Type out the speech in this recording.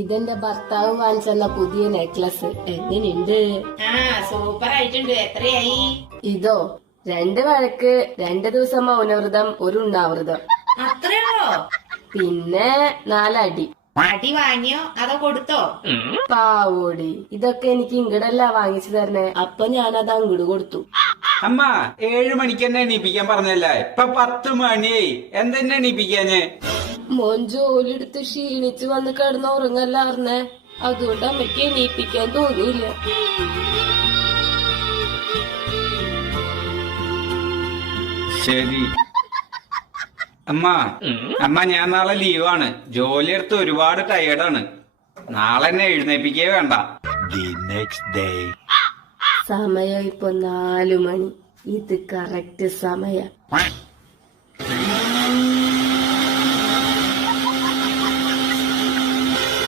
ഇതെന്റെ ഭർത്താവ് വാങ്ങിച്ചെന്ന പുതിയ നെക്ലസ് എങ്ങനെയുണ്ട്? സൂപ്പർ ആയിട്ടുണ്ട്. എത്രയായി? ഇതോ 2 വഴക്ക്, 2 ദിവസം മൗനവ്രതം, 1 ഉണ്ണാവൃതം, അത്രയുള്ളോ? പിന്നെ 4 അടി. അടി വാങ്ങിയോ അതോ കൊടുത്തോ? പാവോടി, ഇതൊക്കെ എനിക്ക് ഇങ്ങടല്ല വാങ്ങിച്ചു തരണേ, അപ്പൊ ഞാനത് അങ്ങോട്ട് കൊടുത്തു. അമ്മ 7 മണിക്ക് തന്നെ എണീപ്പിക്കാൻ പറഞ്ഞല്ലേ, ഇപ്പൊ 10 മണിയായി, എന്തെന്നെ എണീപ്പിക്കാന്? മോൻ ജോലി എടുത്ത് ക്ഷീണിച്ച് വന്ന് കിടന്ന് ഉറങ്ങല്ലാർന്നേ, അതുകൊണ്ട് അമ്മയ്ക്ക് എണീപ്പിക്കാൻ തോന്നിയില്ല. ശരി അമ്മ ഞാൻ നാളെ ലീവാണ്, ജോലി എടുത്ത് ഒരുപാട് ടയേർഡാണ്, നാളെ എന്നെ എഴുന്നേപ്പിക്കേ വേണ്ട. സമയം ഇപ്പൊ 4 മണി, ഇത് കറക്റ്റ് സമയം.